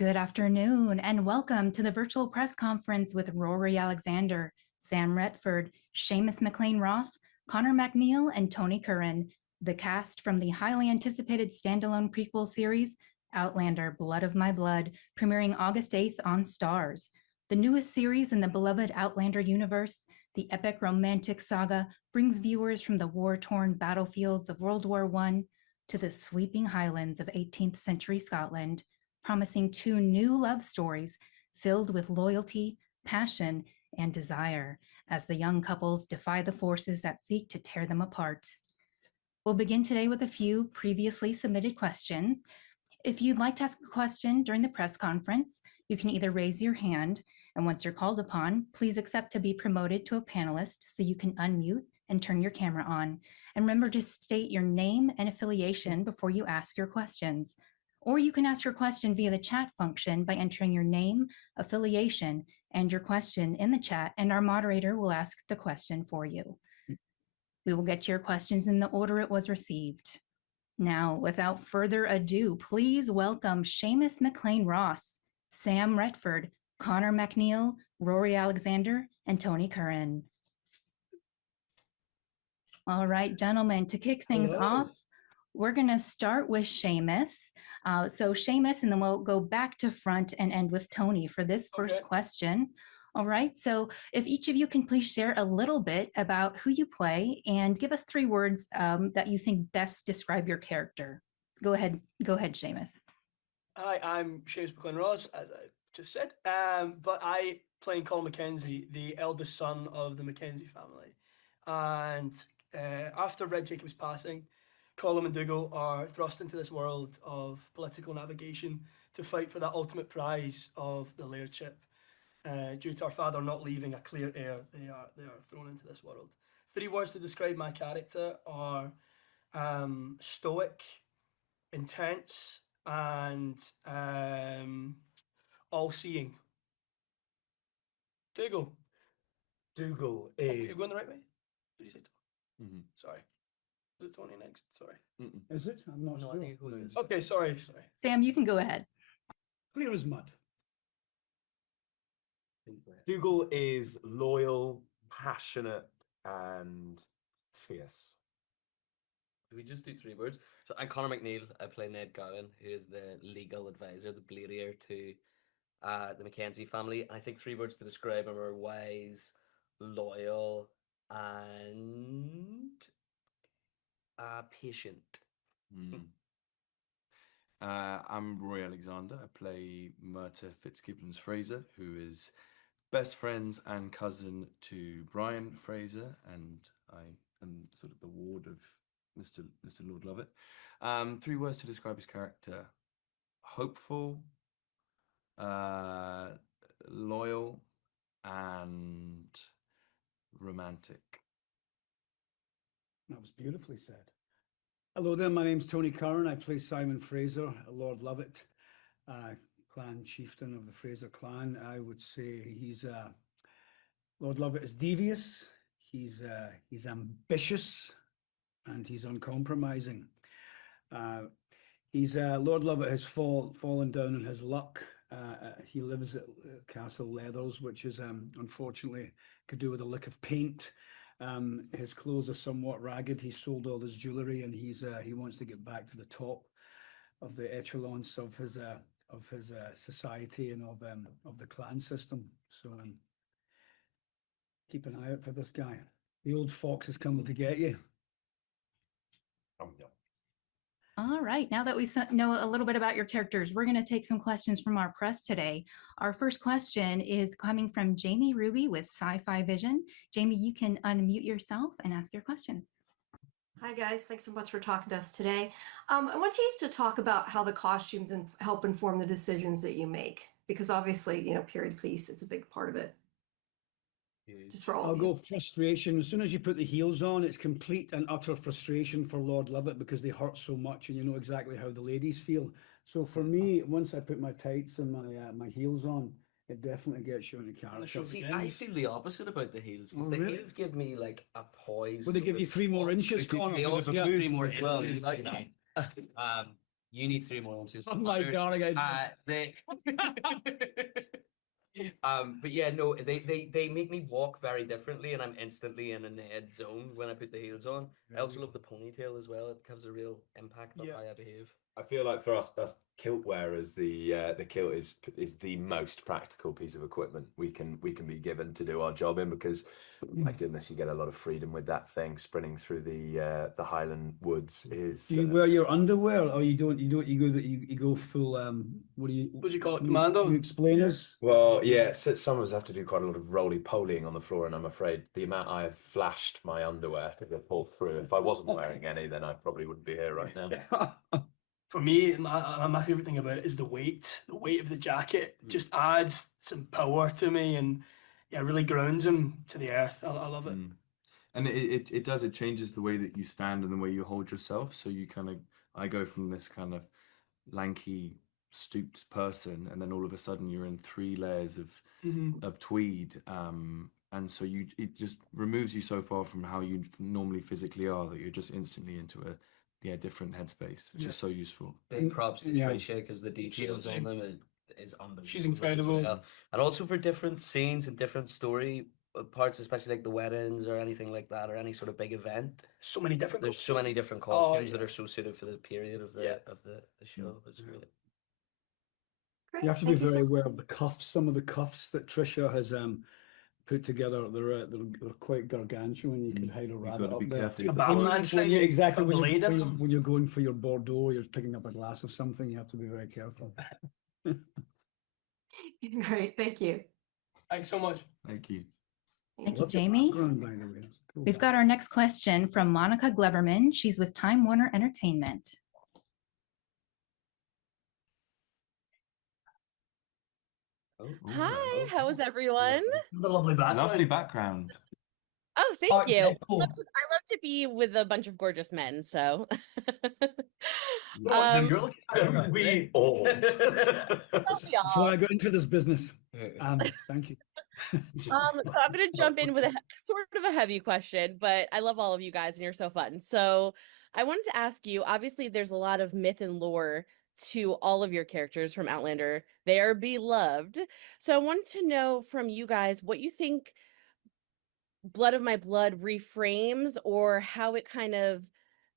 Good afternoon, and welcome to the virtual press conference with Rory Alexander, Sam Retford, Seamus McLean Ross, Conor MacNeill, and Tony Curran, the cast from the highly anticipated standalone prequel series, Outlander, Blood of My Blood, premiering August 8th on Starz. The newest series in the beloved Outlander universe, the epic romantic saga brings viewers from the war-torn battlefields of World War I to the sweeping Highlands of 18th century Scotland, promising two new love stories filled with loyalty, passion, and desire as the young couples defy the forces that seek to tear them apart. We'll begin today with a few previously submitted questions. If you'd like to ask a question during the press conference, you can either raise your hand, and once you're called upon, please accept to be promoted to a panelist so you can unmute and turn your camera on. And remember to state your name and affiliation before you ask your questions. Or you can ask your question via the chat function by entering your name, affiliation, and your question in the chat, and our moderator will ask the question for you. We will get to your questions in the order it was received. Now, without further ado, please welcome Seamus McLean Ross, Sam Retford, Conor MacNeill, Rory Alexander, and Tony Curran. All right, gentlemen, to kick things off, we're going to start with Seamus. So Seamus, and then we'll go back to front and end with Tony for this first question. All right, so if each of you can please share a little bit about who you play and give us 3 words that you think best describe your character. Go ahead, Seamus. Hi, I'm Seamus McLean Ross, as I just said, but I play Colum MacKenzie, the eldest son of the MacKenzie family. And after Red Jacob's passing, Colum and Dougal are thrust into this world of political navigation to fight for that ultimate prize of the lairdship. Due to our father not leaving a clear heir, they are thrown into this world. 3 words to describe my character are stoic, intense, and all-seeing. Dougal. Dougal is... You're going the right way? Did you say Tony? Mm-hmm. Sorry. Is it Tony next? Sorry. Mm-mm. Is it? I'm not sure. I think it goes this. Okay, sorry. Sam, you can go ahead. Clear as mud. Dougal is loyal, passionate, and fierce. Do we just do 3 words? So I'm Conor MacNeill. I play Ned Gowan, who is the legal advisor, the bleedier to the MacKenzie family. And I think 3 words to describe him are wise, loyal, and patient. I'm Rory Alexander. I play Murtagh Fitzgibbons Fraser, who is best friends and cousin to Brian Fraser, and I am sort of the ward of Mr. Lord Lovett. 3 words to describe his character: hopeful, loyal, and romantic. That was beautifully said. Hello there, my name's Tony Curran. I play Simon Fraser, Lord Lovett, clan chieftain of the Fraser clan. I would say he's Lord Lovett is devious, he's ambitious, and he's uncompromising. Lord Lovett has fallen down in his luck. He lives at Castle Leathers, which is unfortunately could do with a lick of paint. His clothes are somewhat ragged. He sold all his jewelry, and he wants to get back to the top of the echelons of his society and of the clan system. So keep an eye out for this guy. The old fox is coming to get you. Yeah. All right, now that we know a little bit about your characters, we're going to take some questions from our press today. Our first question is coming from Jamie Ruby with Sci-Fi Vision. Jamie, you can unmute yourself and ask your questions. Hi guys, thanks so much for talking to us today. I want you to talk about how the costumes help inform the decisions that you make, because obviously, period piece, it's a big part of it. Just for all I'll of you. go frustration. As soon as you put the heels on, it's complete and utter frustration for Lord Lovett because they hurt so much, and you know exactly how the ladies feel. So for me, once I put my tights and my heels on, it definitely gets you into character. See, I feel the opposite about the heels, because the heels give me like a poise. Well, they give you 3 more inches, Conor. They also give 3 more as well. You need 3 more answers. Oh my darling, They, but yeah, no, they make me walk very differently, and I'm instantly in a Ned zone when I put the heels on. I also love the ponytail as well. It gives a real impact on Yeah. how I behave. I feel like for us, that's kilt wearers. The kilt is the most practical piece of equipment we can be given to do our job in, because my goodness, you get a lot of freedom with that thing. Sprinting through the Highland woods is. Do you wear your underwear, or you don't? You go full. What do you call it, can commando? Can you explain us? Well, yeah, so some of us have to do quite a lot of roly-polying on the floor, and I'm afraid the amount I have flashed my underwear to get pulled through. If I wasn't wearing any, then I probably wouldn't be here right now. For me, my favorite thing about it is the weight. The weight of the jacket just adds some power to me, and yeah, really grounds him to the earth. I love it. And it does, it changes the way that you stand and the way you hold yourself. So you kind of, I go from this kind of lanky, stooped person, and then all of a sudden you're in 3 layers of tweed. And so it just removes you so far from how you normally physically are, that you're just instantly into a different headspace, which is so useful. Big props to Yeah. Tricia, because the details on them is unbelievable. She's as incredible. well. And also for different scenes and different story parts, especially like the weddings or anything like that, or any sort of big event. So many different. There's so many different Oh, costumes that yeah. are so suited for the period of the Yeah. of the show. It's great. Great. You have to Thank be you so very aware of the cuffs. Some of the cuffs that Tricia has put together, they're quite gargantuan. You could hide a You've rabbit got to up be there. careful. A with the Batman clothes. thing. Exactly. Got the blade in them. When you're going for your Bordeaux, you're picking up a glass of something. You have to be very careful. Great. Thank you. Thanks so much. Thank you. Thank you, Love the Jamie. background, by the way. It's cool. We've got our next question from Monica Gleberman. She's with Time Warner Entertainment. Hi, how is everyone? The lovely background. Lovely background. Oh, thank Oh, you. okay, I cool. love to be with a bunch of gorgeous men, so. No, you're looking at we all. So I got into this business. Thank you. So I'm going to jump in with a sort of a heavy question, but I love all of you guys and you're so fun. So I wanted to ask you, obviously there's a lot of myth and lore to all of your characters from Outlander. They are beloved. So I wanted to know from you guys what you think Blood of My Blood reframes, or how it kind of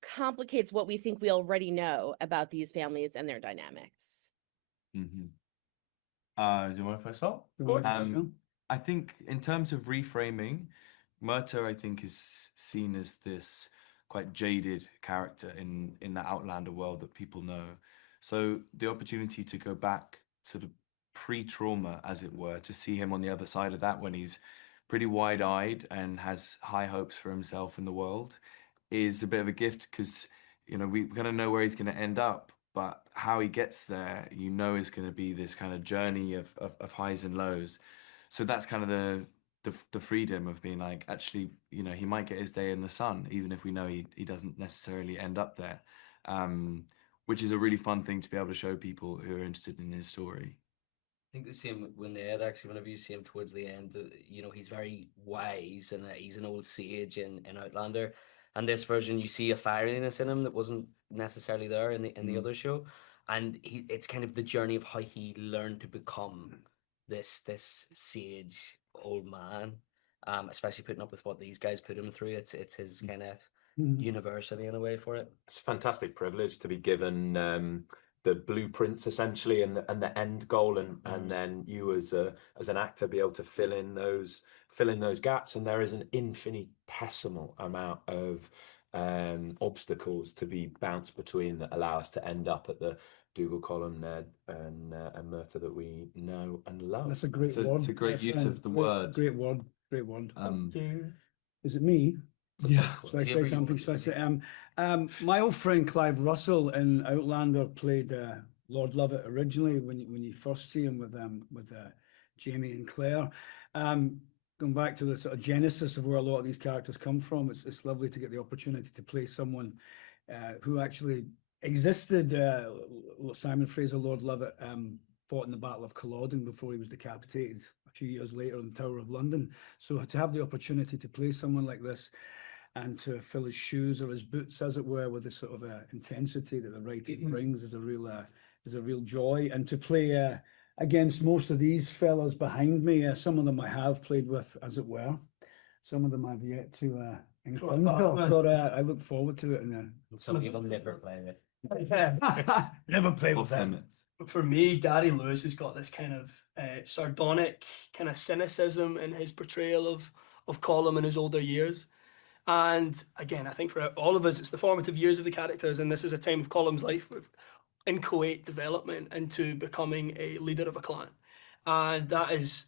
complicates what we think we already know about these families and their dynamics. Mm-hmm. Do you want to first start? Sure. I think in terms of reframing, Murtagh, I think, is seen as this quite jaded character in the Outlander world that people know. So the opportunity to go back, sort of pre-trauma, as it were, to see him on the other side of that when he's pretty wide-eyed and has high hopes for himself in the world, is a bit of a gift, because we kind of know where he's going to end up, but how he gets there, is going to be this kind of journey of highs and lows. So that's kind of the freedom of being like, actually, he might get his day in the sun, even if we know he doesn't necessarily end up there, which is a really fun thing to be able to show people who are interested in his story. I think the same with Ned, actually. Whenever you see him towards the end, he's very wise, and he's an old sage in Outlander. And this version, you see a fieriness in him that wasn't necessarily there in the other show. And it's kind of the journey of how he learned to become this sage old man, especially putting up with what these guys put him through. It's his kind of university in a way for it. It's a fantastic privilege to be given the blueprints essentially and the end goal, and then you as an actor be able to fill in those gaps. And there is an infinitesimal amount of obstacles to be bounced between that allow us to end up at the Dougal, Colum, Ned, and Murtagh that we know and love. That's a great word. It's a great use of the word. Great word. Great word. Thank you. Is it me? Yeah. Should I say something? Should I say? My old friend Clive Russell in Outlander played Lord Lovett originally. When you first see him with Jamie and Claire, going back to the sort of genesis of where a lot of these characters come from, it's lovely to get the opportunity to play someone who actually existed. Simon Fraser, Lord Lovett, fought in the Battle of Culloden before he was decapitated a few years later in the Tower of London. So to have the opportunity to play someone like this, and to fill his shoes or his boots, as it were, with the sort of intensity that the writing brings is a real joy. And to play against most of these fellas behind me, some of them I have played with, as it were. Some of them I've yet to encounter, but I look forward to it. And some people never play with. never play with Off them. limits. For me, Gary Lewis has got this kind of sardonic kind of cynicism in his portrayal of Colum in his older years. And again, I think for all of us, it's the formative years of the characters, and this is a time of Colum's life with inchoate development into becoming a leader of a clan. And that is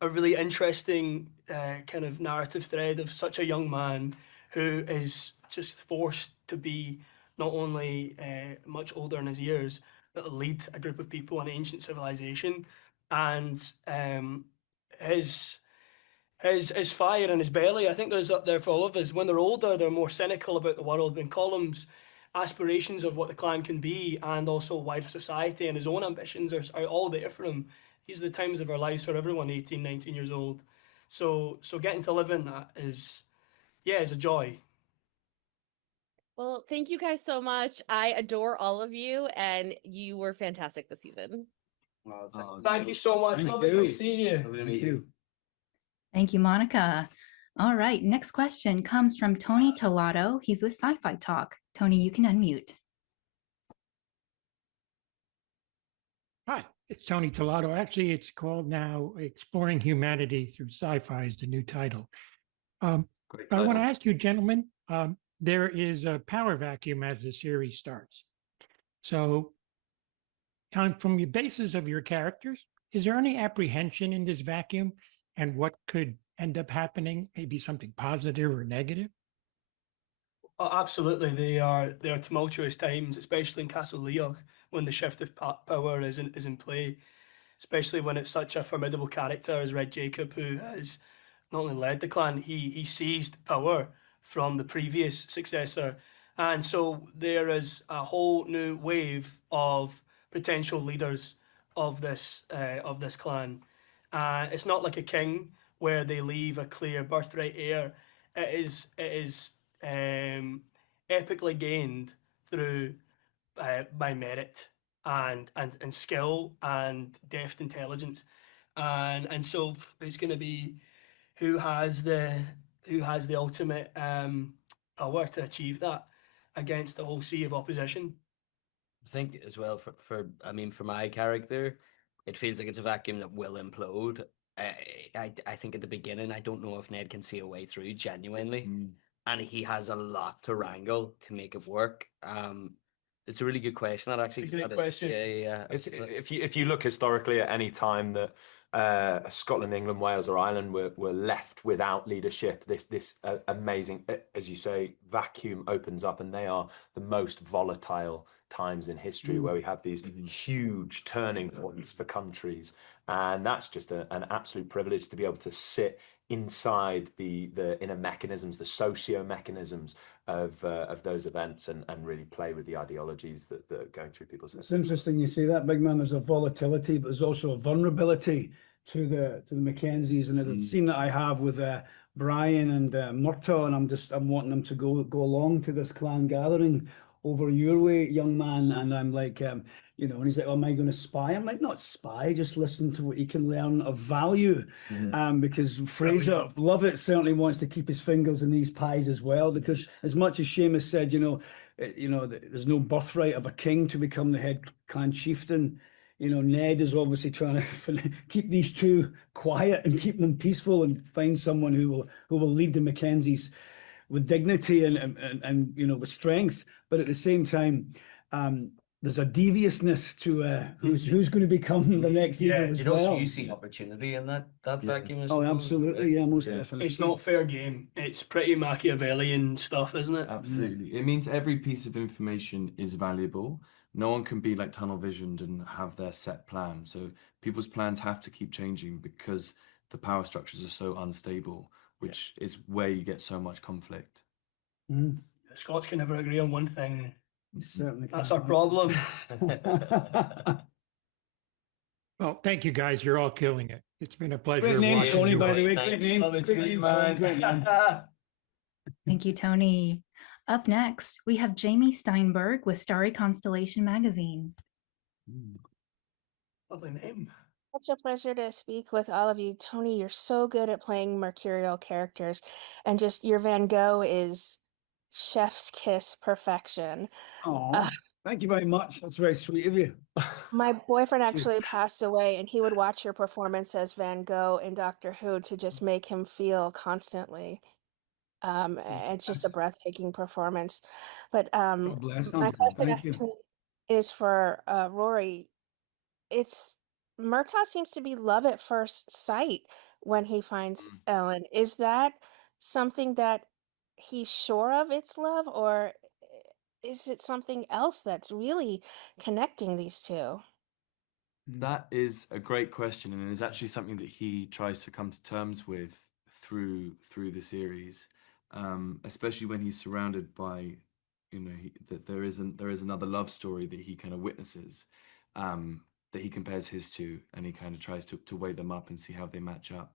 a really interesting kind of narrative thread of such a young man who is just forced to be not only much older in his years, but lead a group of people in ancient civilization. And his fire in his belly, I think there's up there for all of us. When they're older, they're more cynical about the world. When Colum's aspirations of what the clan can be and also wider society and his own ambitions are all there for him. These are the times of our lives for everyone, 18, 19 years old. So getting to live in that is a joy. Well, thank you guys so much. I adore all of you, and you were fantastic this season. Thank you so much. Thank Lovely you. to see you. Lovely to meet you. Thank you, Monica. All right, next question comes from Tony Tolato. He's with Sci-Fi Talk. Tony, you can unmute. Hi, it's Tony Tolato. Actually, it's called now Exploring Humanity Through Sci-Fi is the new title. I want to ask you, gentlemen, there is a power vacuum as the series starts. So from the basis of your characters, is there any apprehension in this vacuum and what could end up happening? Maybe something positive or negative? Oh, absolutely. They are tumultuous times, especially in Castle Leog, when the shift of power is in play, especially when it's such a formidable character as Red Jacob, who has not only led the clan, he seized power from the previous successor. And so there is a whole new wave of potential leaders of this clan. It's not like a king where they leave a clear birthright heir. It is epically gained through by merit and skill and deft intelligence, and so it's going to be who has the ultimate power to achieve that against the whole sea of opposition. I think as well for my character, it feels like it's a vacuum that will implode. I think at the beginning, I don't know if Ned can see a way through genuinely, and he has a lot to wrangle to make it work. It's a really good question. That actually, It's a great question. Yeah. If you look historically at any time that Scotland, England, Wales, or Ireland were left without leadership, this amazing, as you say, vacuum opens up, and they are the most volatile times in history where we have these huge turning points for countries, and that's just an absolute privilege to be able to sit inside the inner mechanisms, the socio mechanisms of those events, and really play with the ideologies that are going through people's systems. It's interesting you say that, big man. There's a volatility, but there's also a vulnerability to the Mackenzies, and the scene that I have with Brian and Murtagh, and I'm wanting them to go along to this clan gathering over your way, young man, and I'm like, and he's like, oh, am I going to spy? I'm like, not spy, just listen to what you can learn of value, because Fraser, Lovett certainly wants to keep his fingers in these pies as well, because as much as Seamus said, there's no birthright of a king to become the head clan chieftain. Ned is obviously trying to keep these two quiet and keep them peaceful and find someone who will lead the Mackenzies with dignity and with strength, but at the same time, there's a deviousness to who's going to become the next leader as well. Also, you see opportunity in that vacuum as well. Oh, absolutely, yeah, most definitely. It's not fair game. It's pretty Machiavellian stuff, isn't it? Absolutely. It means every piece of information is valuable. No one can be like tunnel visioned and have their set plan. So people's plans have to keep changing because the power structures are so unstable, which is where you get so much conflict. The Scots can never agree on one thing. Certainly That's our problem. Well, thank you guys. You're all killing it. It's been a pleasure. Great name, watching Tony, you by all. the way. Great name. Love it, Great name, man. great name. Thank you, Tony. Up next, we have Jamie Steinberg with Starry Constellation magazine. Lovely name. Such a pleasure to speak with all of you. Tony, you're so good at playing mercurial characters, and just your Van Gogh is chef's kiss perfection. Oh, thank you very much. That's very sweet of you. My boyfriend actually passed away, and he would watch your performance as Van Gogh in Doctor Who to just make him feel constantly. It's just a breathtaking performance. But God bless my him. question Thank you. actually is for Rory. Murtagh seems to be love at first sight when he finds Ellen. Is that something that he's sure of it's love, or is it something else that's really connecting these two? That is a great question, and is actually something that he tries to come to terms with through the series, especially when he's surrounded by, that there is another love story that he kind of witnesses, that he compares his to, and he kind of tries to weigh them up and see how they match up.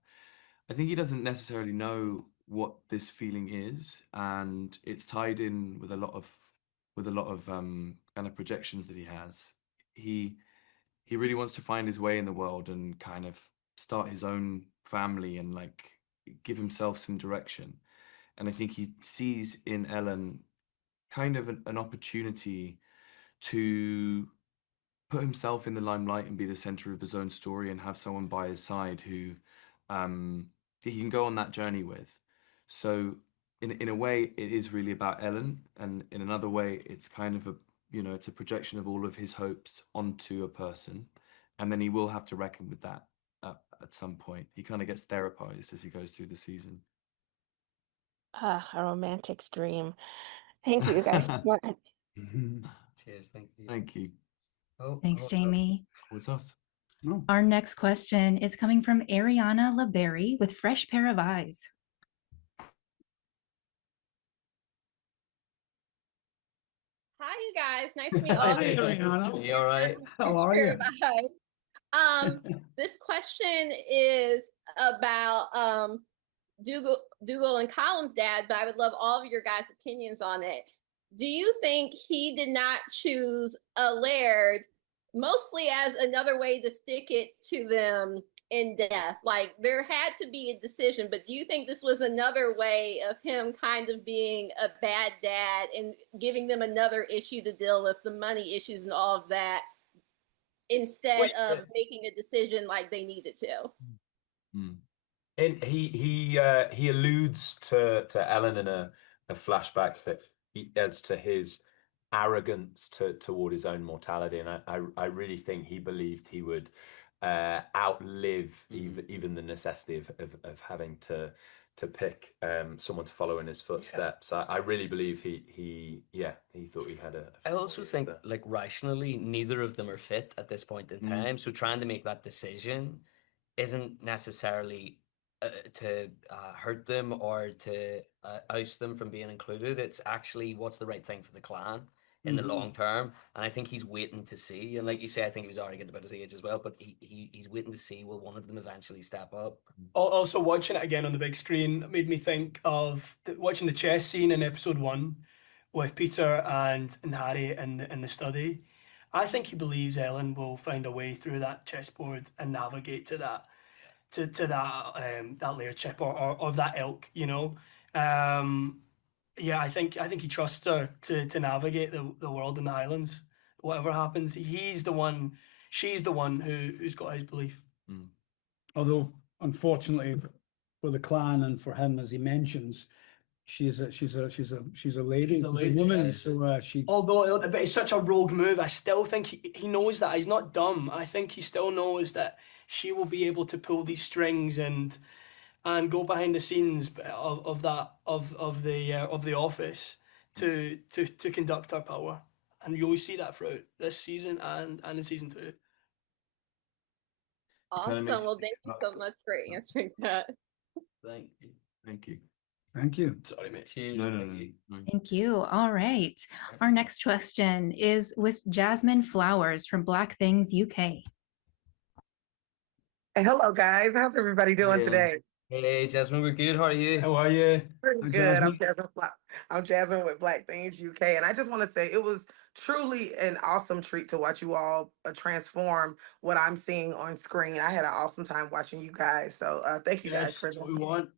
I think he doesn't necessarily know what this feeling is, and it's tied in with a lot of kind of projections that he has. He really wants to find his way in the world and kind of start his own family and like give himself some direction. And I think he sees in Ellen kind of an opportunity to put himself in the limelight and be the center of his own story and have someone by his side who he can go on that journey with. So in a way, it is really about Ellen, and in another way, it's kind of it's a projection of all of his hopes onto a person, and then he will have to reckon with that at some point. He kind of gets therapized as he goes through the season. A romantic's dream. Thank you guys so much. Cheers, thank you. Thank you. Thanks, Jamie. It's us. Our next question is coming from Ariana LaBerry with Fresh Pair of Eyes. Hi, you guys. Nice to meet all of you. Ariana. You all right? How are you? This question is about Dougal and Colum's dad, but I would love all of your guys' opinions on it. Do you think he did not choose a laird mostly as another way to stick it to them in death? Like, there had to be a decision, but do you think this was another way of him kind of being a bad dad and giving them another issue to deal with, the money issues and all of that, instead of making a decision like they needed to? And he alludes to Ellen in a flashback that as to his arrogance toward his own mortality, and I really think he believed he would outlive even the necessity of having to pick someone to follow in his footsteps. I really believe he thought he had a. I also think like rationally, neither of them are fit at this point in time. So trying to make that decision isn't necessarily to hurt them or to oust them from being included. It's actually what's the right thing for the clan in the long term. And I think he's waiting to see. And like you say, I think he was arrogant about his age as well, but he's waiting to see, will one of them eventually step up? Also, watching it again on the big screen made me think of watching the chess scene in episode 1 with Peter and Harry in the study. I think he believes Ellen will find a way through that chessboard and navigate to that that laird or that elk, I think he trusts her to navigate the world in the Highlands. Whatever happens, she's the one who's got his belief. Although, unfortunately, for the clan and for him, as he mentions, she's a lady, a woman. So although it's such a rogue move, I still think he knows that he's not dumb. I think he still knows that she will be able to pull these strings and go behind the scenes of the office to conduct her power, and you always see that throughout this season and in season 2. Awesome. Well, thank you so much for answering that. Thank you. Sorry, mate. No. Thank you. All right. Our next question is with Jasmine Flowers from Black Things UK. Hello, guys. How's everybody doing today? Hey, Jasmine, we're good. How are you? How are you? Pretty Hi, good. Jasmine. I'm Jasmine with Black Things UK, and I just want to say it was truly an awesome treat to watch you all transform what I'm seeing on screen. I had an awesome time watching you guys. So thank you guys Yes, for that's what we want.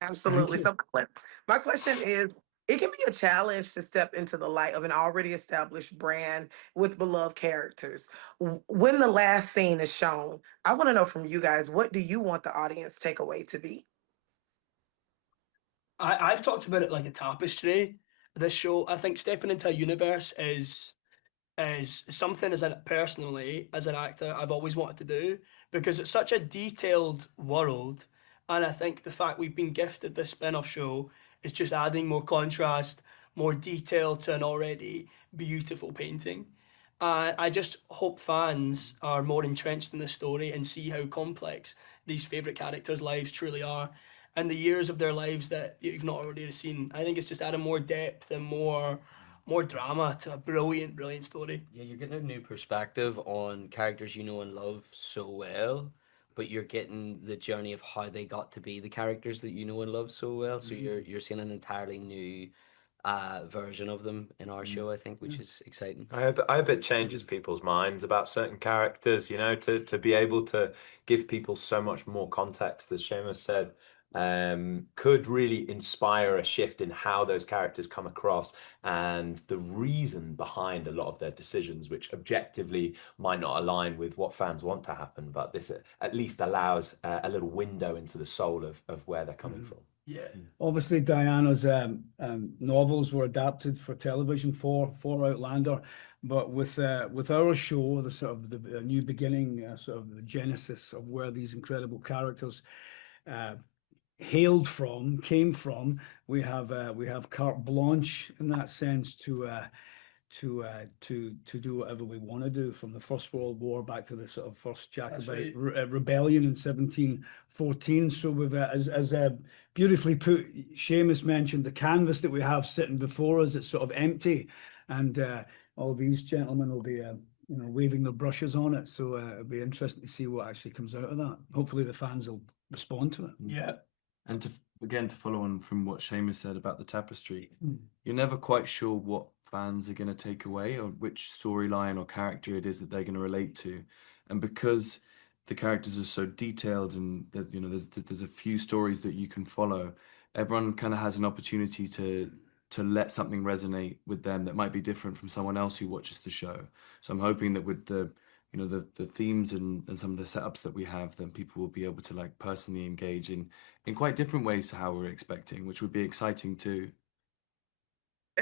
absolutely. you. So my question is. It can be a challenge to step into the light of an already established brand with beloved characters. When the last scene is shown, I want to know from you guys, what do you want the audience takeaway to be? I've talked about it like a tapestry. This show, I think, stepping into a universe is something as a personally as an actor I've always wanted to do because it's such a detailed world, and I think the fact we've been gifted this spin-off show is just adding more contrast, more detail to an already beautiful painting. I just hope fans are more entrenched in the story and see how complex these favorite characters' lives truly are, and the years of their lives that you've not already seen. I think it's just adding more depth and more drama to a brilliant, brilliant story. Yeah, you're getting a new perspective on characters you know and love so well, but you're getting the journey of how they got to be the characters that you know and love so well. So you're seeing an entirely new version of them in our show, I think, which is exciting. I hope it changes people's minds about certain characters, to be able to give people so much more context, as Seamus said, could really inspire a shift in how those characters come across and the reason behind a lot of their decisions, which objectively might not align with what fans want to happen, but this at least allows a little window into the soul of where they're coming from. Yeah. Obviously, Diana's novels were adapted for television for Outlander, but with our show, the sort of the new beginning, sort of the genesis of where these incredible characters came from, we have carte blanche in that sense to do whatever we want to do, from the First World War back to the sort of first Jacobite rebellion in 1714. So we've as beautifully put, Seamus mentioned the canvas that we have sitting before us. It's sort of empty, and all these gentlemen will be waving their brushes on it. So it'll be interesting to see what actually comes out of that. Hopefully the fans will respond to it. Yeah. And to follow on from what Seamus said about the tapestry, you're never quite sure what fans are going to take away or which storyline or character it is that they're going to relate to. And because the characters are so detailed and that there's a few stories that you can follow, everyone kind of has an opportunity to let something resonate with them that might be different from someone else who watches the show. So I'm hoping that with the themes and some of the setups that we have, then people will be able to like personally engage in quite different ways to how we're expecting, which would be exciting too.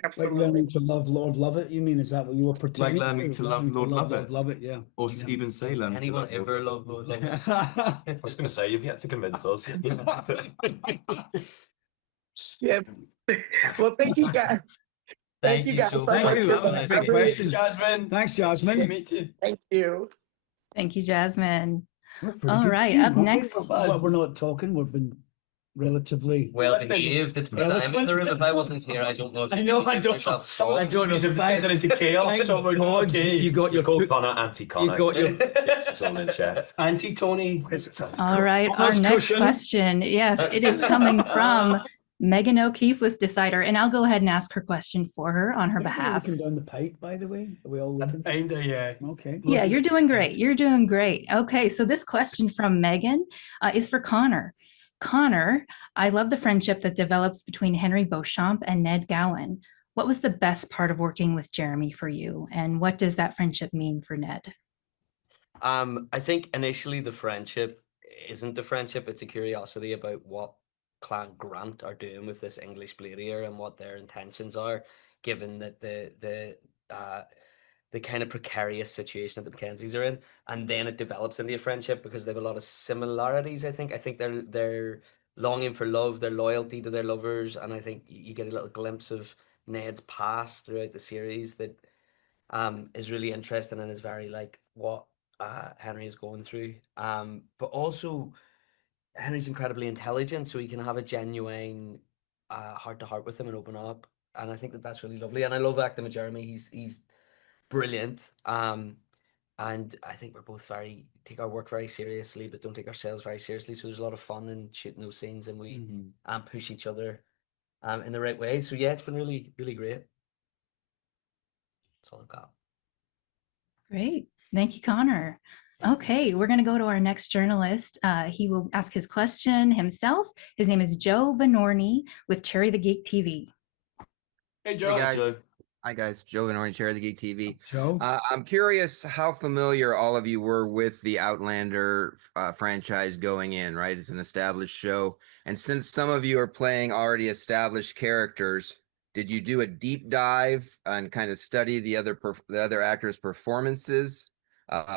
Absolutely. Like learning to love Lord Lovett, you mean? Is that what you were pertaining Like learning to love Lord Lovett. Yeah. Or even say learning Anyone to love ever Lord loved Lovett. Lord Lovett? I was going to say, you've yet to convince us. Yeah. Well, thank you guys. Thank you guys so so much. Thank you. much. That was a great Thanks, question. Jasmine. Thanks, Nice Jasmine. to meet you. Thank you. Thank you, Jasmine. We're a pretty All good right, team, up aren't we? next. Well, we're not talking. We've been relatively Well behaved. It's because I'm in the room. If I wasn't here, I don't know if I you know, could I give don't yourself know. salt. I don't know. It's getting into chaos, Thank so we're God okay. you got You're your called Connor, anti-Connor. you got your Yes, it's all in check. Anti-Tony. All right, our almost next cushion. question. Yes, it is coming from Megan O'Keefe with Decider, and I'll go ahead and ask her question for her on her Everybody behalf. looking down the pipe, by the way. Are we all looking? Kinda, yeah. Okay. Yeah, you're doing great. You're doing great. Okay, so this question from Megan is for Connor. Connor, I love the friendship that develops between Henry Beauchamp and Ned Gowan. What was the best part of working with Jeremy for you, and what does that friendship mean for Ned? I think initially the friendship isn't a friendship, it's a curiosity about what Clan Grant are doing with this English blade and what their intentions are, given that the kind of precarious situation that the Mackenzies are in, and then it develops into a friendship because they have a lot of similarities. I think they're longing for love, their loyalty to their lovers, and I think you get a little glimpse of Ned's past throughout the series that is really interesting and is very like what Henry is going through. But also Henry's incredibly intelligent, so he can have a genuine heart to heart with him and open up. And I think that that's really lovely. And I love acting with Jeremy. He's brilliant. And I think we're both very take our work very seriously, but don't take ourselves very seriously. So there's a lot of fun in shooting those scenes, and we push each other in the right way. So yeah, it's been really, really great. That's all I've got. Great. Thank you, Connor. Okay, we're going to go to our next journalist. He will ask his question himself. His name is Joe Venorni with Cherry the Geek TV. Hey, Joe. Hey guys. Joe. Hi guys, Joe Venorni, Chair of the Geek TV. Joe? I'm curious how familiar all of you were with the Outlander franchise going in, right? It's an established show. And since some of you are playing already established characters, did you do a deep dive and kind of study the other actors' performances?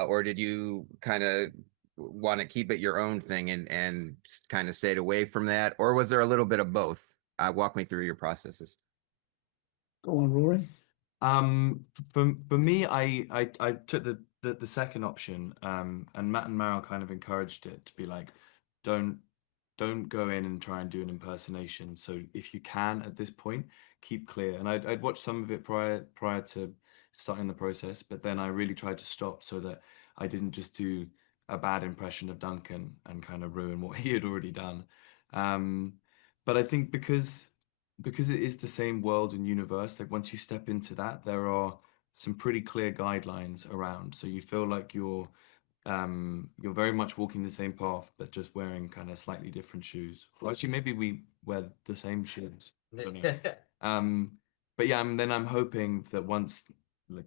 Or did you kind of want to keep it your own thing and kind of stayed away from that? Or was there a little bit of both? Walk me through your processes. Go on, Rory. For me, I took the second option, and Matt and Meryl kind of encouraged it to be like, don't go in and try and do an impersonation. So if you can at this point, keep clear. And I'd watched some of it prior to starting the process, but then I really tried to stop so that I didn't just do a bad impression of Duncan and kind of ruin what he had already done. But I think because it is the same world and universe, like once you step into that, there are some pretty clear guidelines around. So you feel like you're very much walking the same path, but just wearing kind of slightly different shoes. Well, actually, maybe we wear the same shoes. I don't know. But yeah, then I'm hoping that once like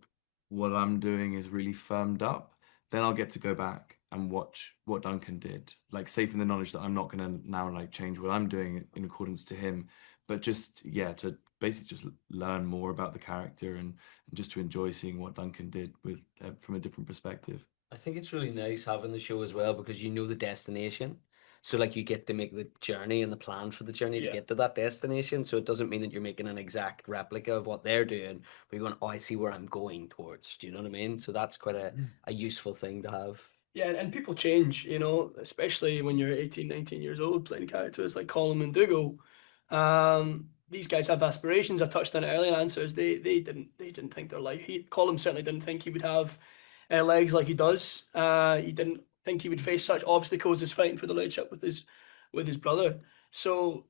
what I'm doing is really firmed up, then I'll get to go back and watch what Duncan did, like safe in the knowledge that I'm not going to now like change what I'm doing in accordance to him, but just to basically just learn more about the character and just to enjoy seeing what Duncan did with from a different perspective. I think it's really nice having the show as well because you know the destination. So like you get to make the journey and the plan for the journey to get to that destination. So it doesn't mean that you're making an exact replica of what they're doing, but you're going, oh, I see where I'm going towards. Do you know what I mean? So that's quite a useful thing to have. Yeah, and people change, you know, especially when you're 18, 19 years old playing characters like Colum and Dougal. These guys have aspirations. I touched on it earlier in answers. They didn't think their life. Colum certainly didn't think he would have legs like he does. He didn't think he would face such obstacles as fighting for the leadership with his brother. So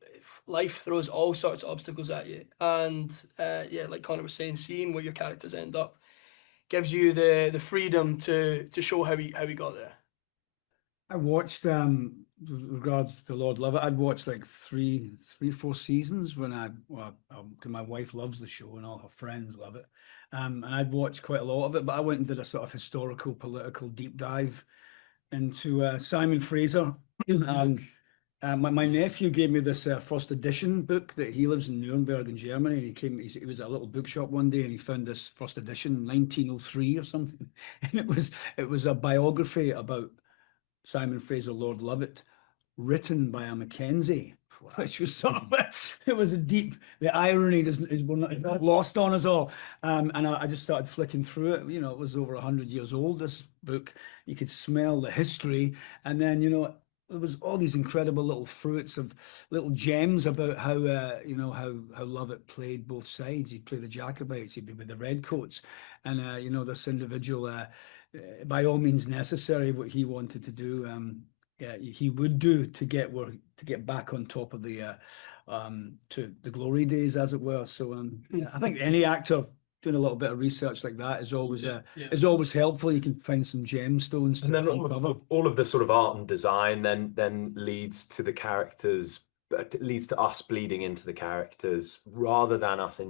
life throws all sorts of obstacles at you, and like Connor was saying, seeing where your characters end up gives you the freedom to show how he got there. I watched with regards to Lord Love It, I'd watched like three, 4 seasons when because my wife loves the show and all her friends love it. And I'd watched quite a lot of it, but I went and did a sort of historical, political deep dive into Simon Fraser. My nephew gave me this first edition book that he lives in Nuremberg in Germany, and he was at a little bookshop one day and he found this first edition, 1903 or something, and it was a biography about Simon Fraser, Lord Lovat, written by a Mackenzie, which was sort of, it was a deep, the irony is not lost on us all. And I just started flicking through it. You know, it was over 100 years old, this book. You could smell the history. And then, you know, there was all these incredible little fruits of little gems about how, how Lovat played both sides. He'd play the Jacobites, he'd be with the Redcoats. And, this individual, by all means necessary, what he wanted to do, he would do to get back on top of the to the glory days, as it were. So I think any actor doing a little bit of research like that is always helpful. You can find some gemstones. And then all of the sort of art and design then leads to the characters, leads to us bleeding into the characters rather than us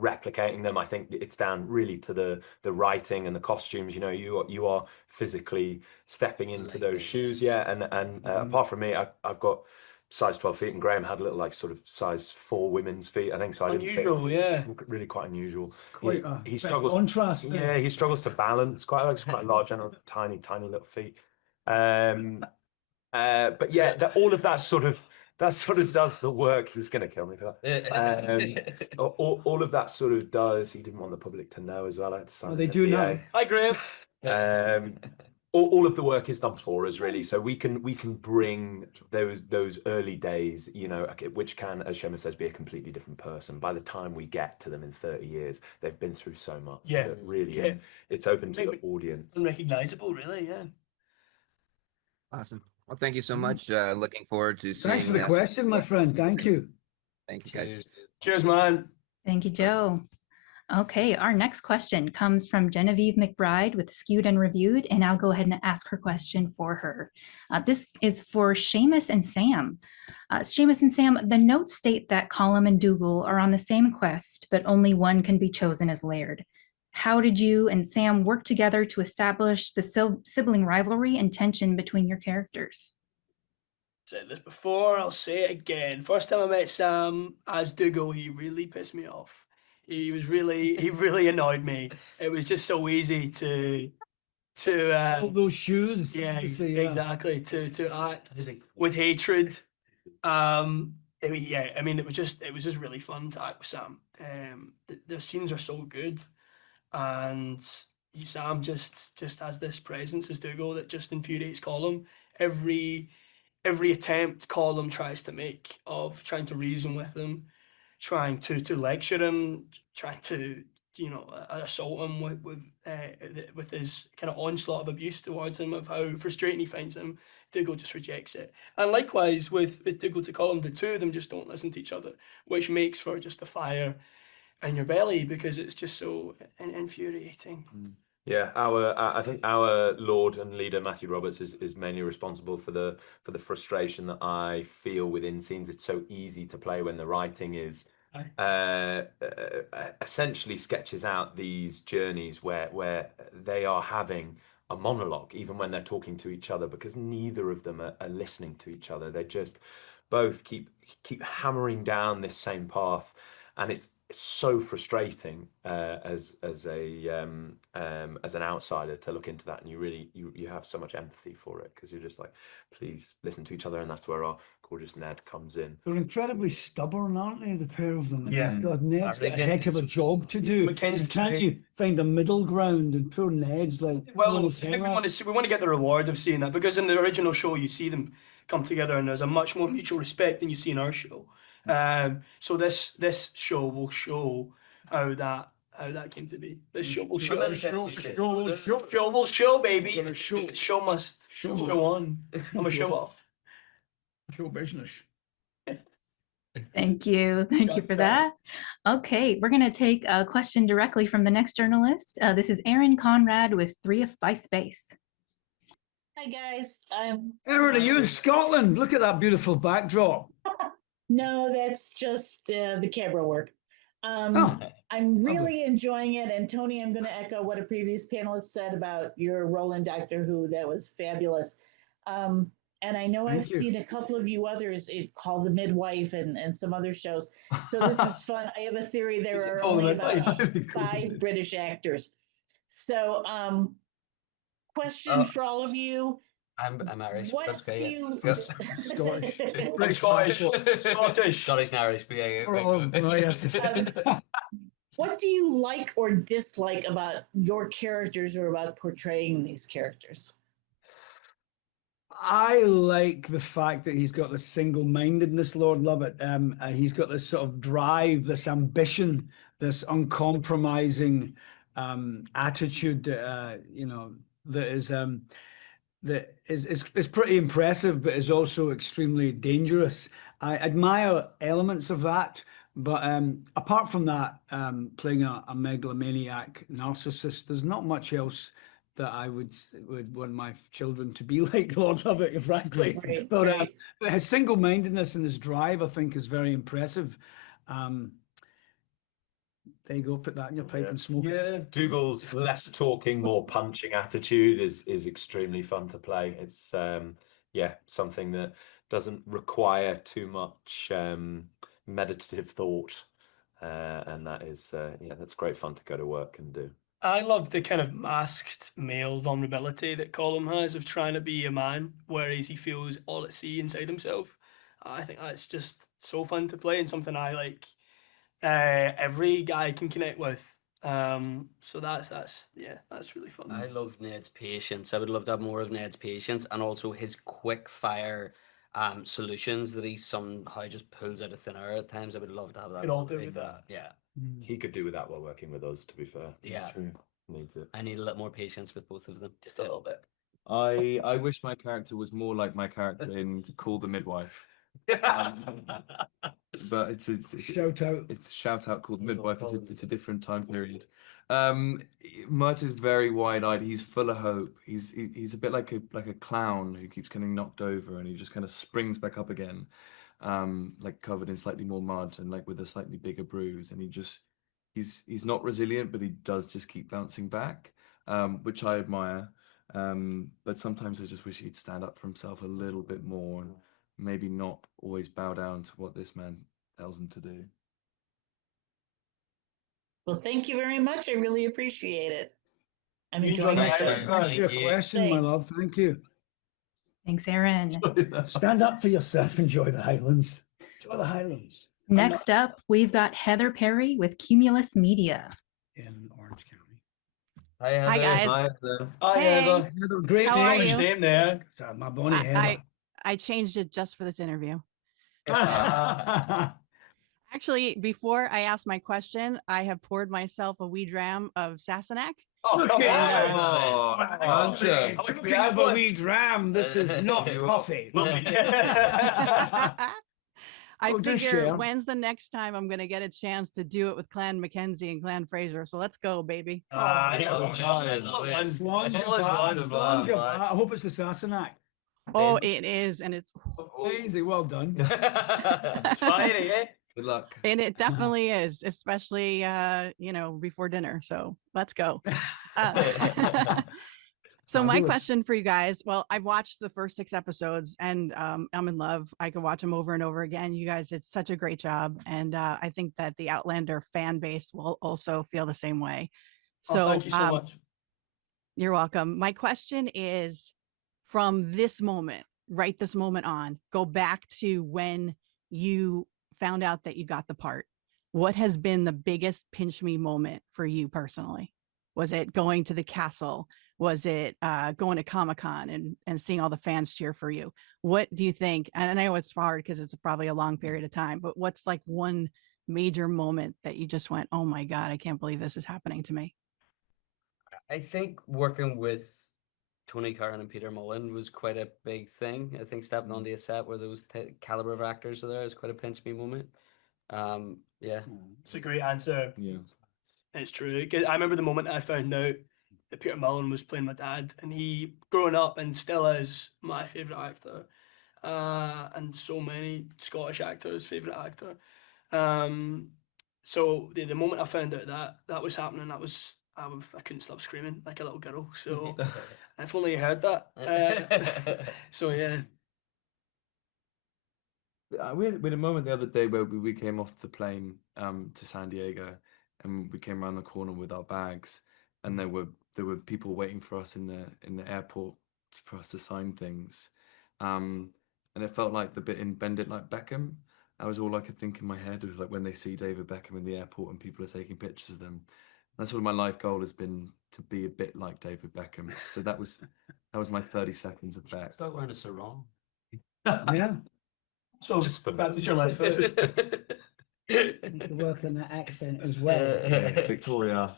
replicating them. I think it's down really to the writing and the costumes. You know, you are physically stepping into those shoes. And apart from me, I've got size 12 feet, and Graham had a little like sort of size 4 women's feet, I think. So unusual, really quite unusual. He struggles. Contrast. Yeah, he struggles to balance quite large and tiny little feet. But yeah, all of that sort of does the work. He was going to kill me for that. All of that sort of does. He didn't want the public to know as well. I had to sign they do know. Hi, Graham. all of the work is done for us, really. So we can bring those early days, you know, which can, as Seamus says, be a completely different person. By the time we get to them in 30 years, they've been through so much. Yeah, that really, yeah. it's open to the audience. Unrecognizable, really. Yeah. Awesome. Well, thank you so much. Looking forward to seeing. Thanks for the question, my friend. Thank you. Thank you, guys. Cheers, man. Thank you, Joe. Okay, our next question comes from Genevieve McBride with Skewed and Reviewed, and I'll go ahead and ask her question for her. This is for Seamus and Sam. Seamus and Sam, the notes state that Colum and Dougal are on the same quest, but only one can be chosen as Laird. How did you and Sam work together to establish the sibling rivalry and tension between your characters? Said this before, I'll say it again. First time I met Sam as Dougal, he really pissed me off. He really annoyed me. It was just so easy to all those shoes. Yeah, exactly. To act with hatred. I mean, it was just really fun to act with Sam. The scenes are so good, and Sam just has this presence as Dougal that just infuriates Colum. Every attempt Colum tries to make of trying to reason with him, trying to lecture him, trying to assault him with his kind of onslaught of abuse towards him, of how frustrating he finds him, Dougal just rejects it. And likewise with Dougal to Colum, the two of them just don't listen to each other, which makes for just a fire in your belly because it's just so infuriating. Yeah, I think our Lord and leader Matthew Roberts is mainly responsible for the frustration that I feel within scenes. It's so easy to play when the writing is essentially sketches out these journeys where they are having a monologue, even when they're talking to each other, because neither of them are listening to each other. They just both keep hammering down this same path, and it's so frustrating as an outsider to look into that, and you have so much empathy for it because you're just like, please listen to each other, and that's where our gorgeous Ned comes in. They're incredibly stubborn, aren't they, the pair of them? Yeah. God, Ned's got a heck of a job to do. Mackenzie, Can't you find a middle ground? And poor Ned's like, well, I think we want to get the reward of seeing that, because in the original show you see them come together and there's a much more mutual respect than you see in our show. So this show will show how that came to be. This show will show. Show will show, baby. Show must show on. I'm a show off. Show business. Thank you for that. Okay, we're going to take a question directly from the next journalist. This is Erin Conrad with 3 by Space. Hi guys, Erin, are you in Scotland? Look at that beautiful backdrop. No, that's just the camera work. I'm really enjoying it. And Tony, I'm going to echo what a previous panelist said about your role in Doctor Who. That was fabulous. And I know I've seen a couple of you others called The Midwife and some other shows. So this is fun. I have a theory there are only about 5 British actors. So question for all of you. I'm Irish. What That's okay. do you... Scottish and Irish. But yeah. What do you like or dislike about your characters or about portraying these characters? I like the fact that he's got this single-mindedness, Lord Lovett. He's got this sort of drive, this ambition, this uncompromising attitude, that is pretty impressive, but is also extremely dangerous. I admire elements of that, but apart from that, playing a megalomaniac narcissist, there's not much else that I would want my children to be like Lord Lovett, frankly. But his single-mindedness and his drive, I think, is very impressive. There you go, put that in your pipe and smoke. Yeah, Dougal's less talking, more punching attitude is extremely fun to play. It's something that doesn't require too much meditative thought, and that is that's great fun to go to work and do. I love the kind of masked male vulnerability that Colum has of trying to be a man, whereas he feels all at sea inside himself. I think that's just so fun to play and something I like. Every guy can connect with, So that's really fun. I love Ned's patience. I would love to have more of Ned's patience, and also his quick fire solutions that he somehow just pulls out of thin air at times. I would love to have that. Could all do with that. Yeah. He could do with that while working with us, to be fair. Yeah. True. Needs it. I need a little more patience with both of them. Just a little bit. I wish my character was more like my character in Call the Midwife. But it's Shout out. It's a shout out called Midwife. It's a different time period. Murtagh's very wide-eyed. He's full of hope. He's a bit like a clown who keeps getting knocked over and he just kind of springs back up again, like covered in slightly more mud and like with a slightly bigger bruise. And he's not resilient, but he does just keep bouncing back, which I admire. But sometimes I just wish he'd stand up for himself a little bit more and maybe not always bow down to what this man tells him to do. Well, thank you very much. I really appreciate it. I'm You enjoying enjoyed the my show. That's your question, my love. Thank you. Thanks, Aaron. Stand up for yourself. Enjoy the Highlands. Enjoy the Highlands. Next up, we've got Heather Perry with Cumulus Media. In Orange County. Hi, guys. Hi, Hey. Heather. Great How are English you? name there. My bonnie Heather. I changed it just for this interview. Actually, before I ask my question, I have poured myself a wee dram of Sassenach. Oh, come And, on. Talking of a wee dram, this is not coffee. I Oh, do figure share. when's the next time I'm going to get a chance to do it with Clan MacKenzie and Clan Fraser? So let's go, baby. I hope it's the Sassenach. Oh, it is. And it's Easy, well done. Fiery, eh? Good luck. and it definitely is, especially before dinner. So let's go. So my Fabulous. question for you guys, well, I've watched the first 6 episodes and I'm in love. I could watch them over and over again. You guys did such a great job. And I think that the Outlander fan base will also feel the same way. So Thank you so much. you're welcome. My question is, from this moment, right this moment on, go back to when you found out that you got the part. What has been the biggest pinch me moment for you personally? Was it going to the castle? Was it going to Comic-Con and seeing all the fans cheer for you? What do you think? And I know it's hard because it's probably a long period of time, but what's like one major moment that you just went, oh my God, I can't believe this is happening to me? I think working with Tony Curran and Peter Mullen was quite a big thing. I think stepping onto a set where those caliber of actors are there is quite a pinch me moment. Yeah. It's a great answer. Yeah. It's true. 'Cause I remember the moment I found out that Peter Mullen was playing my dad, and he, growing up, and still is my favourite actor, and so many Scottish actors' favourite actor. So the moment I found out that was happening, I couldn't stop screaming like a little girl. So if only you heard that. So yeah. We had a moment the other day where we came off the plane to San Diego, and we came around the corner with our bags, and there were people waiting for us in the airport for us to sign things, and it felt like the bit in Bend It Like Beckham. That was all I could think in my head. It was like when they see David Beckham in the airport and people are taking pictures of them. That's sort of my life goal has been to be a bit like David Beckham. So that was my 30 seconds of that. Start wearing a sarong. Yeah. So Just for practice your life. Work on that accent as well. Victoria.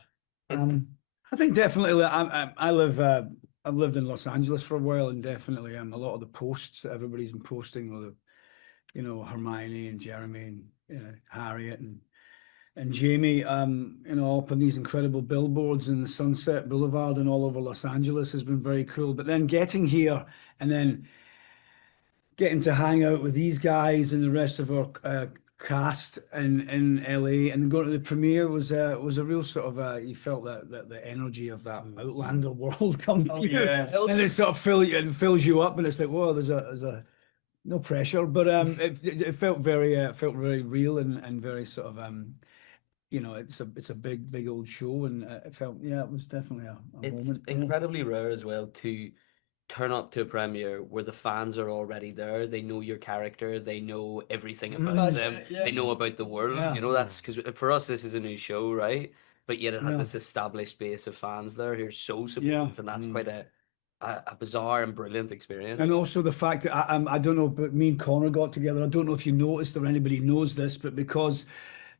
I think definitely. I've lived in Los Angeles for a while, and definitely a lot of the posts that everybody's been posting, or Hermione and Jeremy and Harriet and Jamie, up on these incredible billboards in the Sunset Boulevard and all over Los Angeles has been very cool. But then getting here and then getting to hang out with these guys and the rest of our cast in LA, and going to the premiere was a real sort of you felt that the energy of that Outlander world come through, and it sort of fills you up, and it's like, whoa, there's a no pressure, but it felt very real and very sort of it's a big old show, and it felt it was definitely a moment. It's incredibly rare as well to turn up to a premiere where the fans are already there. They know your character, they know everything about them, they know about the world. Yeah. That's because for us this is a new show, right? but yet it has Yeah. this established base of fans there who are so supportive, and that's quite a bizarre and brilliant experience. And also the fact that I don't know, but me and Connor got together. I don't know if you noticed or anybody knows this, but because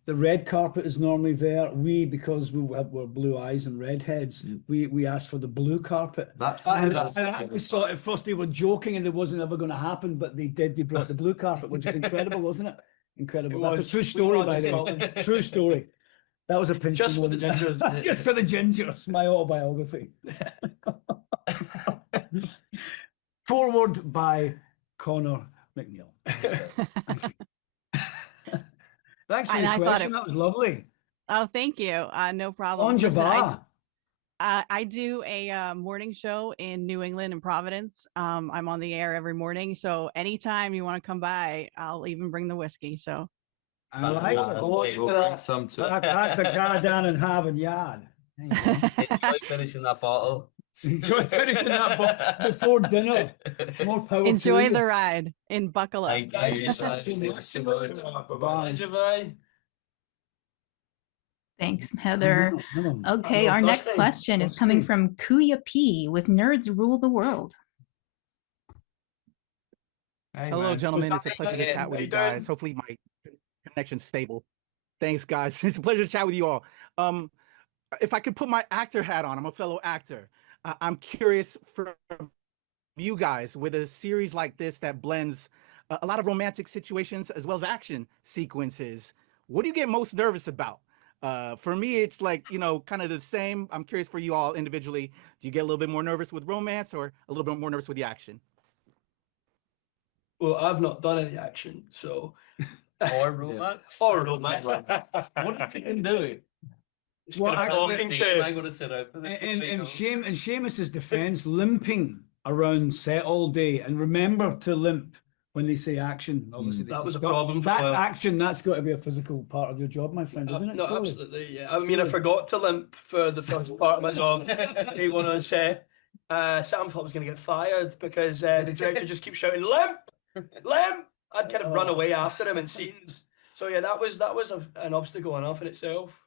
the red carpet is normally there, because we're blue eyes and redheads, we asked for the blue carpet. I just thought at first they were joking and it wasn't ever going to happen, but they did. They brought the blue carpet, which is incredible, wasn't it? Incredible. That was a true story, by the way. True story. That was a pinch. Just for the gingers. Just for the gingers. My autobiography. Forward by Conor MacNeill. Thanks for your question. That was lovely. Oh, thank you. No problem. On Listen, Jabbar. I do a morning show in New England in Providence. I'm on the air every morning, so anytime you want to come by, I'll even bring the whiskey. So I like it. We'll bring some to Crack the car down and have a yard. Enjoy finishing that bottle. Enjoy finishing that bottle before dinner. More power. enjoy the ride and buckle up. Thank you so much. Bye. Thanks, Heather. Okay, our next question is coming from Kuya P with Nerds Rule the World. Hey, hello, gentlemen. It's a pleasure to chat with you guys. Hopefully my connection's stable. Thanks, guys. It's a pleasure to chat with you all. If I could put my actor hat on, I'm a fellow actor. I'm curious from you guys, with a series like this that blends a lot of romantic situations as well as action sequences, what do you get most nervous about? For me, it's like, kind of the same. I'm curious for you all individually. Do you get a little bit more nervous with romance or a little bit more nervous with the action? Well, I've not done any action, so. Or romance. Or romance. What are you doing? Well, I'm going to sit out. In Seamus's defense, limping around set all day, and remember to limp when they say action. Obviously, that was a problem. That action, that's got to be a physical part of your job, my friend, isn't it? No, Surely? absolutely. Yeah. I mean, I forgot to limp for the first part of my job. Day one on set. Sam thought I was going to get fired because the director just keeps shouting, "Limp, limp!" I'd kind of run away after him in scenes. So yeah, that was an obstacle enough in itself.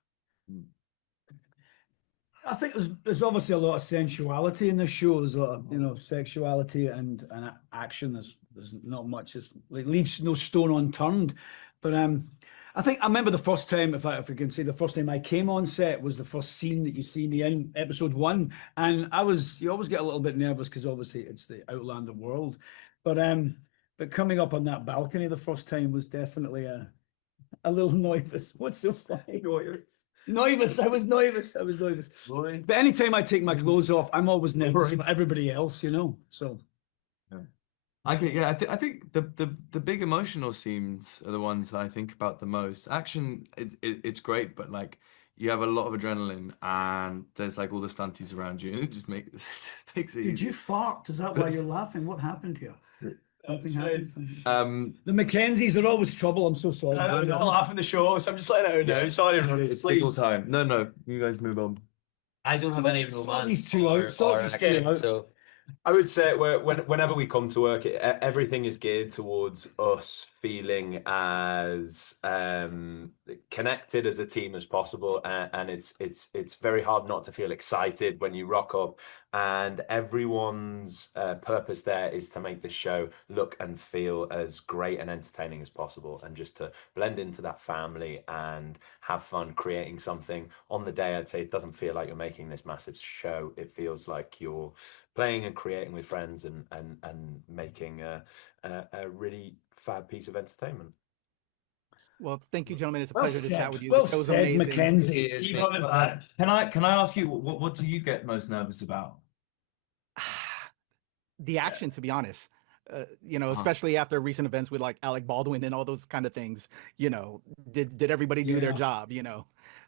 I think there's obviously a lot of sensuality in the show. There's a lot of sexuality and action. There's not much. It leaves no stone unturned. But I think I remember the first time, if I can say, the first time I came on set was the first scene that you see in the episode 1, and you always get a little bit nervous because obviously it's the Outlander world. But coming up on that balcony the first time was definitely a little nervous. What's so funny? Nervous. I was nervous. Rory? But anytime I take my clothes off, I'm always nervous for everybody else, So. I think the big emotional scenes are the ones that I think about the most. Action, it's great, but like you have a lot of adrenaline and there's like all the stunties around you, and it just makes it Did easy. you fart? Is that why you're laughing? What happened here? Something happened. The Mackenzies are always trouble. I'm so sorry. I don't laugh in the show, so I'm just letting it out now. Sorry, Rory. It's legal time. No, you guys move on. I don't have any romance. These two out. So I would say whenever we come to work, everything is geared towards us feeling as connected as a team as possible, and it's very hard not to feel excited when you rock up. And everyone's purpose there is to make the show look and feel as great and entertaining as possible, and just to blend into that family and have fun creating something on the day. I'd say it doesn't feel like you're making this massive show. It feels like you're playing and creating with friends and making a really fab piece of entertainment. Well, thank you, gentlemen. It's a pleasure to chat with you. Well The show's said, amazing. Mackenzie. Can I ask you what do you get most nervous about? The action, to be honest. Especially after recent events with like Alec Baldwin and all those kind of things. Did everybody do their job? Yeah.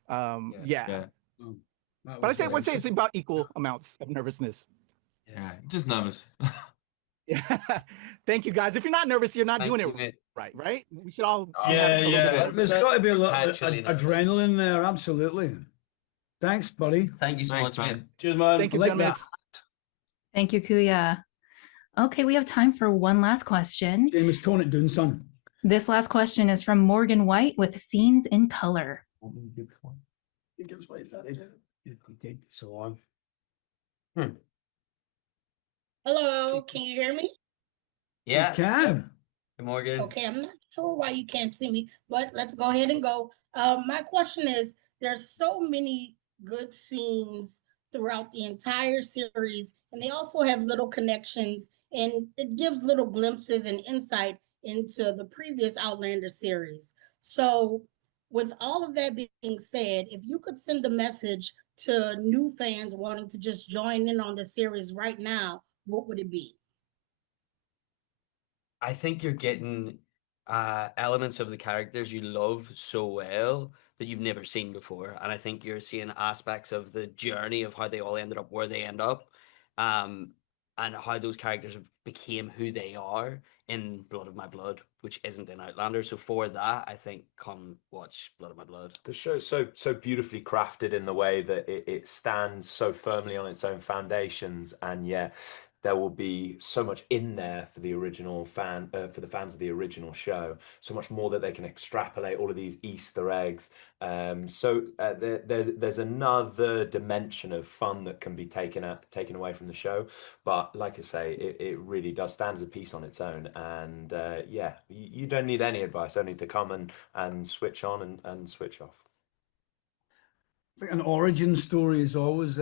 But I would say it's about equal amounts of nervousness. Yeah, just nervous. Yeah. Thank you, guys. If you're not nervous, you're not doing it right? We should all. Yeah. There's got to be a lot of adrenaline there. Absolutely. Thanks, buddy. Thank you so much, man. Cheers, man. Thank you, gentlemen. Thank you, Kuya. Okay, we have time for one last question. Seamus, tone it down, son. This last question is from Morgan White with Scenes in Color. He gives away that. He did so on. Hello, can you hear me? Yeah. You can. Good morning. Okay, I'm not sure why you can't see me, but let's go ahead and go. My question is, there's so many good scenes throughout the entire series, and they also have little connections, and it gives little glimpses and insight into the previous Outlander series. So with all of that being said, if you could send a message to new fans wanting to just join in on the series right now, what would it be? I think you're getting elements of the characters you love so well that you've never seen before. And I think you're seeing aspects of the journey of how they all ended up where they end up, and how those characters became who they are in Blood of My Blood, which isn't in Outlander. So for that, I think come watch Blood of My Blood. The show's so beautifully crafted in the way that it stands so firmly on its own foundations, and yet there will be so much in there for the original for the fans of the original show, so much more that they can extrapolate, all of these Easter eggs. There's another dimension of fun that can be taken away from the show. But like I say, it really does stand as a piece on its own. And you don't need any advice, only to come and switch on and switch off. I think an origin story is always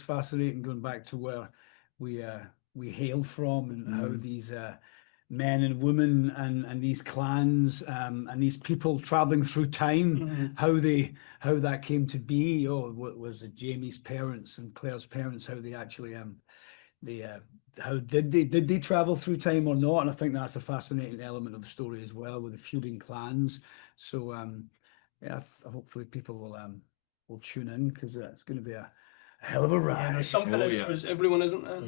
fascinating, going back to where we hail from, and how these men and women and these clans and these people traveling through time, how that came to be. What was it, Jamie's parents and Claire's parents, how they actually how did they travel through time or not? And I think that's a fascinating element of the story as well, with the feuding clans. So hopefully people will tune in, because it's going to be a hell of a ride. There's something for everyone, isn't there?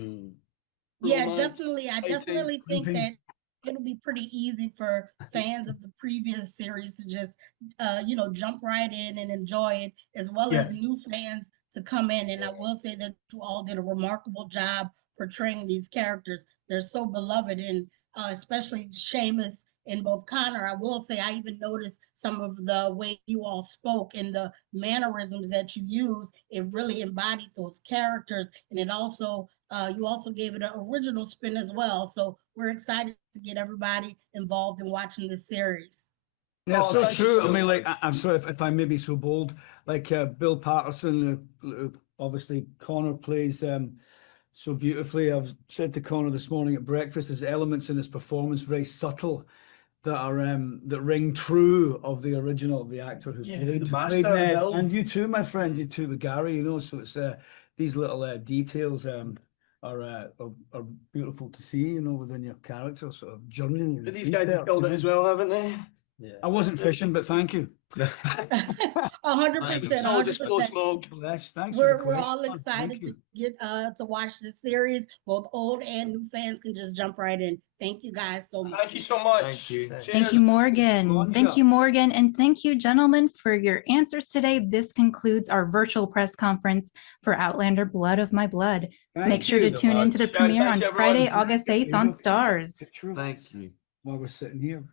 Yeah, Romance, definitely. I definitely think that it'll be pretty easy for fans of the previous series to just jump right in and enjoy it, as well as new fans to come in. And I will say that you all did a remarkable job portraying these characters. They're so beloved, and especially Seamus and both Conor. I will say I even noticed some of the way you all spoke and the mannerisms that you use. It really embodied those characters, and it also you also gave it an original spin as well. So we're excited to get everybody involved in watching this series. Yeah, so true. I mean, like, I'm sorry if I may be so bold. Like Bill Patterson, obviously Conor plays so beautifully. I've said to Conor this morning at breakfast, there's elements in his performance, very subtle, that are that ring true of the original, the actor who's played Ned. And you too, my friend, you too with Gary. So it's these little details are beautiful to see, within your character sort of journey. But these guys have built it as well, haven't they? Yeah. I wasn't fishing, but thank you. 100%. Just blow smoke. Thanks. We're all excited to get to watch this series. Both old and new fans can just jump right in. Thank you guys so much. Thank you so much. Thank you. Thank you, Morgan. Thank you, Morgan. And thank you, gentlemen, for your answers today. This concludes our virtual press conference for Outlander Blood of My Blood. Make sure to tune in to the premiere on Friday, August 8th on Stars. Thank you. While we're sitting here.